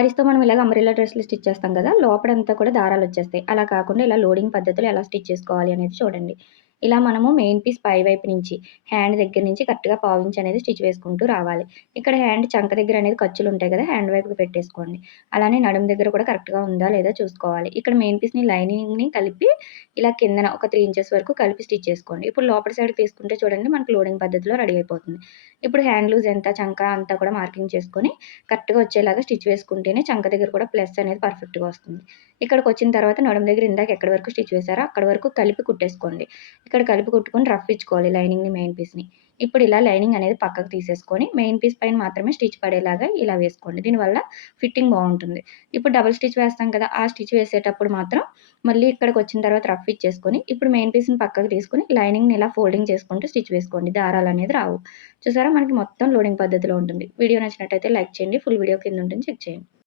శారీస్‌తో మనం ఇలాగ అంబ్రెల్లా డ్రెస్‌లు స్టిచ్ చేస్తాం కదా! లోపడంతా కూడా దారాలు వచ్చేస్తాయి. అలా కాకుండా ఇలా లోడింగ్ పద్ధతిలో ఎలా స్టిచ్ చేసుకోవాలి అనేది చూడండి. ఇలా మనము మెయిన్ పీస్ పై వైపు నుంచి హ్యాండ్ దగ్గర నుంచి కరెక్ట్‌గా పావించి అనేది స్టిచ్ వేసుకుంటూ రావాలి. ఇక్కడ హ్యాండ్ చంక దగ్గర అనేది ఖర్చులు ఉంటాయి కదా! హ్యాండ్ వైపుకి పెట్టేసుకోండి. అలానే నడుము దగ్గర కూడా కరెక్ట్‌గా ఉందా లేదా చూసుకోవాలి. ఇక్కడ మెయిన్ పీస్‌ని లైనింగ్‌ని కలిపి ఇలా కిందన ఒక త్రీ ఇంచెస్ వరకు కలిపి స్టిచ్ చేసుకోండి. ఇప్పుడు లోపల సైడ్ తీసుకుంటే చూడండి మనకు లోడింగ్ పద్ధతిలో రెడీ అయిపోతుంది. ఇప్పుడు హ్యాండ్ లూజ్ ఎంత, చంక అంతా కూడా మార్కింగ్ చేసుకొని కరెక్ట్‌గా వచ్చేలాగా స్టిచ్ వేసుకుంటేనే చంక దగ్గర కూడా ప్లస్ అనేది పర్ఫెక్ట్‌గా వస్తుంది. ఇక్కడికొచ్చిన తర్వాత నడుము దగ్గర ఇందాక ఎక్కడి వరకు స్టిచ్ వేసారో అక్కడ వరకు కలిపి కుట్టేసుకోండి. ఇక్కడ కలిపి కుట్టుకొని రఫ్ ఇచ్చుకోవాలి లైనింగ్‌ని, మెయిన్ పీస్‌ని. ఇప్పుడు ఇలా లైనింగ్ అనేది పక్కకు తీసేసుకొని మెయిన్ పీస్ పైన మాత్రమే స్టిచ్ పడేలాగా ఇలా వేసుకోండి. దీనివల్ల ఫిట్టింగ్ బాగుంటుంది ఇప్పుడు డబుల్ స్టిచ్ వేస్తాం కదా! ఆ స్టిచ్ వేసేటప్పుడు మాత్రం మళ్ళీ ఇక్కడికొచ్చిన తర్వాత రఫ్ ఇచ్చేసుకొని ఇప్పుడు మెయిన్ పీస్‌ని పక్కకు తీసుకొని లైనింగ్‌ని ఇలా ఫోల్డింగ్ చేసుకుంటూ స్టిచ్ వేసుకోండి. దారాలు అనేది రావు. చూసారా మనకి మొత్తం లోడింగ్ పద్ధతిలో ఉంటుంది. వీడియో నచ్చినట్టయితే లైక్ చేయండి. ఫుల్ వీడియో కింద ఉంటుంది చెక్ చేయండి.